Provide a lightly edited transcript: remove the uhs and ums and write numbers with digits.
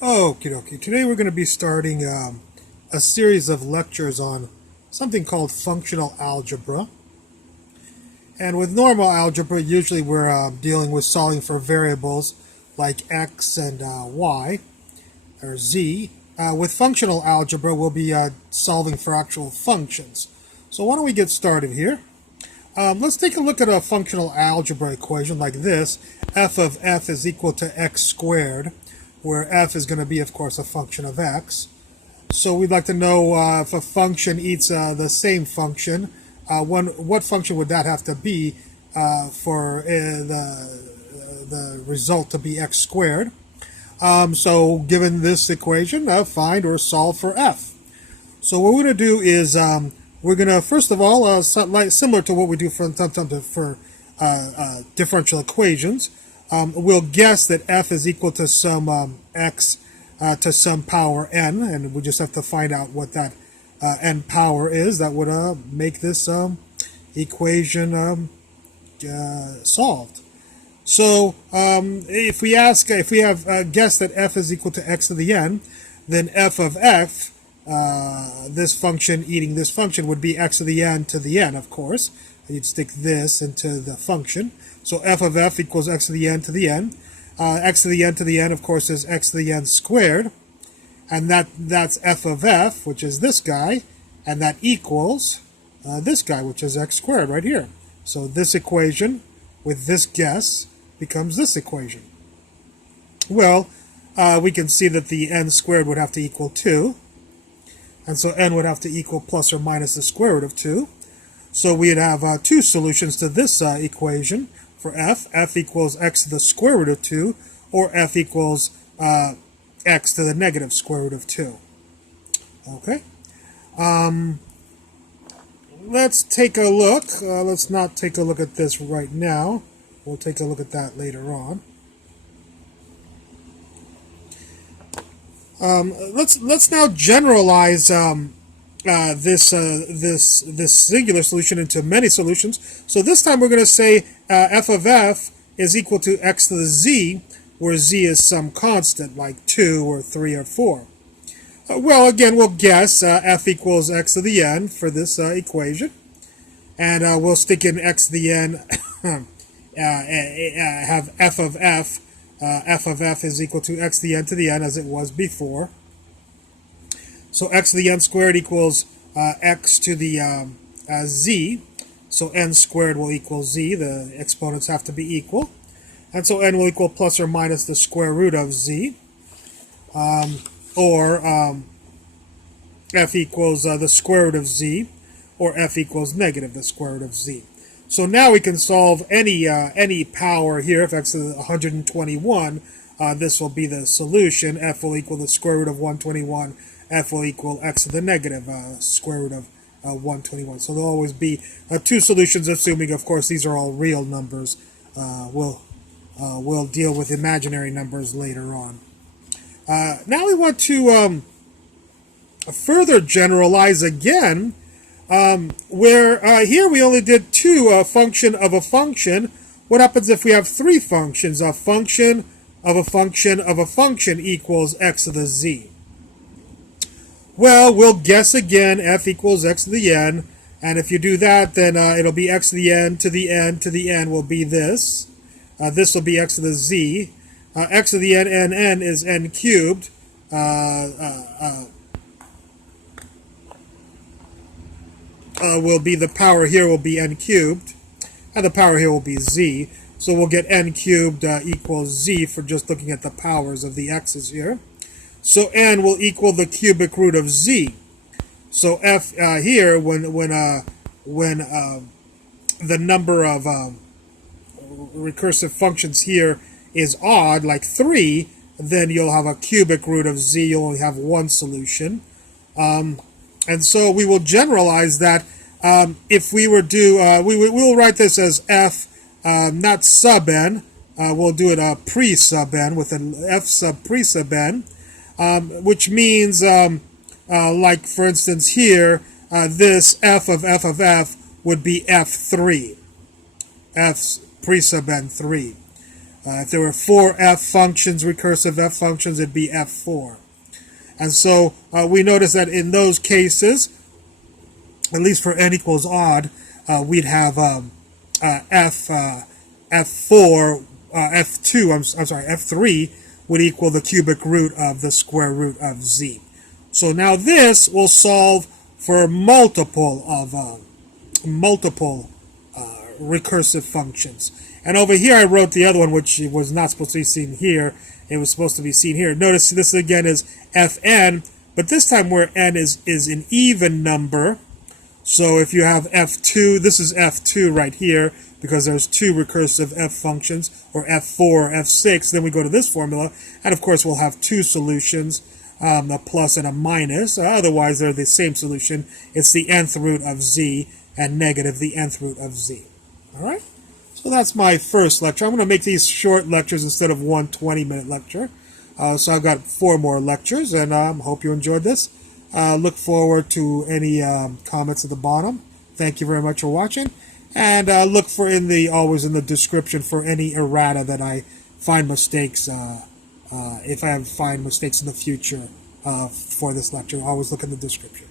Okie dokie. Today we're going to be starting a series of lectures on something called functional algebra. And with normal algebra, usually we're dealing with solving for variables like x and y, or z. With functional algebra, we'll be solving for actual functions. So why don't we get started here? Let's take a look at a functional algebra equation like this. F of f is equal to x squared, where f is going to be, of course, a function of x. So we'd like to know if a function eats the same function, what function would that have to be for the result to be x squared? So given this equation, find or solve for f. So what we're going to do is we're going to, first of all, similar to what we do for differential equations, we'll guess that f is equal to some x to some power n, and we just have to find out what that n power is that would make this equation solved. So if we have guessed that f is equal to x to the n, then f of f, this function eating this function, would be x to the n, of course. You'd stick this into the function. So f of f equals x to the n to the n. X to the n, of course, is x to the n squared. And that's f of f, which is this guy. And that equals this guy, which is x squared right here. So this equation with this guess becomes this equation. Well, we can see that the n squared would have to equal 2. And so n would have to equal plus or minus the square root of 2. So we'd have two solutions to this equation for f. F equals x to the square root of 2, or f equals x to the negative square root of 2. Okay. Let's take a look. Let's not take a look at this right now. We'll take a look at that later on. Let's now generalize this singular solution into many solutions. So this time we're going to say f of f is equal to x to the z, where z is some constant like 2 or 3 or 4. Well, again, we'll guess f equals x to the n for this equation, and we'll stick in x to the n, have f of f is equal to x to the n to the n as it was before. So x to the n squared equals x to the z. So n squared will equal z. The exponents have to be equal. And so n will equal plus or minus the square root of z. Or f equals the square root of z. Or f equals negative the square root of z. So now we can solve any power here. If x is 121, this will be the solution. F will equal the square root of 121. F will equal x to the negative square root of 121. So there'll always be two solutions, assuming, of course, these are all real numbers. We'll deal with imaginary numbers later on. Now we want to further generalize again, where here we only did two function of a function. What happens if we have three functions? A function of a function of a function equals x to the z. Well, we'll guess again f equals x to the n, and if you do that, then it'll be x to the n to the n to the n will be this. This will be x to the z. X to the n is n cubed. Will be the power here will be n cubed, and the power here will be z. So we'll get n cubed equals z for just looking at the powers of the x's here. So n will equal the cubic root of z. So f here, when the number of recursive functions here is odd, like 3, then you'll have a cubic root of z. You'll only have one solution. And so we will generalize that. If we were to, we'll write this as f, not sub n. We'll do it pre-sub n with an f sub pre-sub n. Which means, like for instance here, this f of f would be f3, f pre-sub n 3. If there were 4 f functions, recursive f functions, it'd be f4. And so we notice that in those cases, at least for n equals odd, we'd have f4, f2, I'm sorry, f3 would equal the cubic root of the square root of z. So now this will solve for multiple recursive functions. And over here I wrote the other one, which was not supposed to be seen here. It was supposed to be seen here. Notice this again is fn, but this time where n is an even number. So if you have f2, this is f2 right here, because there's 2 recursive f functions, or f4 or f6, then we go to this formula, and of course we'll have 2 solutions, a plus and a minus. Otherwise they're the same solution. It's the nth root of z and negative the nth root of z. Alright? So that's my first lecture. I'm going to make these short lectures instead of one 20-minute lecture. So I've got 4 more lectures, and hope you enjoyed this. Look forward to any comments at the bottom. Thank you very much for watching. And look for always in the description for any errata that I find mistakes. If I find mistakes in the future for this lecture, always look in the description.